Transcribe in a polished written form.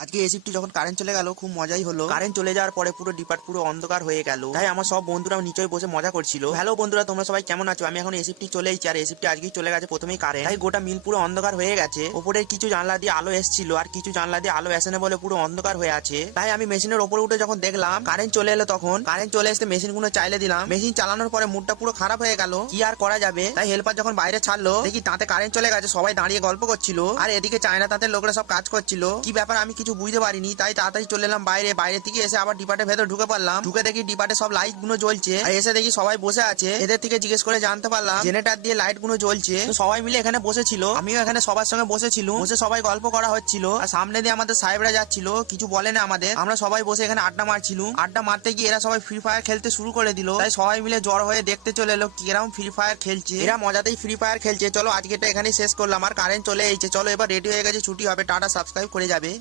আজকে এই শিফটে যখন কারেন্ট চলে গেল খুব মজাই হলো। কারেন্ট চলে যাওয়ার পরে পুরো ডিপার্ট পুরো অন্ধকার হয়ে গেল। তাই আমার সব বন্ধুরা নিচেই বসে মজা করছিল। হ্যালো বন্ধুরা, তোমরা সবাই কেমন আছো? আমি এখন এই শিফটে চলে এসেছি আর এই শিফটে আজকেই চলে গেছে প্রথমেই কারেন্ট। তাই গোটা মিল পুরো অন্ধকার হয়ে গেছে। ওপরের কিছু জানলা দিয়ে আলো এসেছিল আর কিছু জানলা দিয়ে আলো আসে না বলে পুরো অন্ধকার হয়ে আছে। তাই আমি মেশিনের ওপরে উঠে যখন দেখলাম কারেন্ট চলে এলো, তখন কারেন্ট চলে এসে মেশিন গুলো চাইলে দিলাম। মেশিন চালানোর পরে মুডটা পুরো খারাপ হয়ে গেল, কি আর করা যাবে। তাই হেল্পার যখন বাইরে ছাড়লো দেখি তাতে কারেন্ট চলে গেছে, সবাই দাঁড়িয়ে গল্প করছিল আর এদিকে চায়না তাঁতের লোকরা সব কাজ করছিল। কি ব্যাপার আমি কিছু বুঝতে পারিনি, তাই তাড়াতাড়ি চলে এলাম বাইরে থেকে এসে আবার ডিপার্টের ভেতর ঢুকে পড়লাম। ঢুকে দেখি ডিপার্টে সব লাইট গুলো জ্বলছে আর এসে দেখি সবাই বসে আছে। এদের থেকে জিজ্ঞেস করে জানতে পারলাম জেনারেটর দিয়ে লাইট গুলো জ্বলছে। তো সবাই মিলে এখানে বসেছিল, আমিও এখানে সবার সঙ্গে বসেছিল। বসে সবাই গল্প করা হচ্ছিল আর সামনে দিয়ে আমাদের সাহেবরা যাচ্ছিল, কিছু বলে না আমাদের। আমরা সবাই বসে এখানে আড্ডা মারছিলাম। আড্ডা মারতে গিয়ে এরা সবাই ফ্রি ফায়ার খেলতে শুরু করে দিল। তাই সবাই মিলে জড় হয়ে দেখতে চলে এলো কিরকম ফ্রি ফায়ার খেলছে। এরা মজাতেই ফ্রি ফায়ার খেলছে। চলো আজকেটা এখানেই শেষ করলাম, আর কারেন্ট চলে এসেছে। চলো এবার রেডি হয়ে গেছে, ছুটি হবে, টাটা, সাবস্ক্রাইব করে যাবে।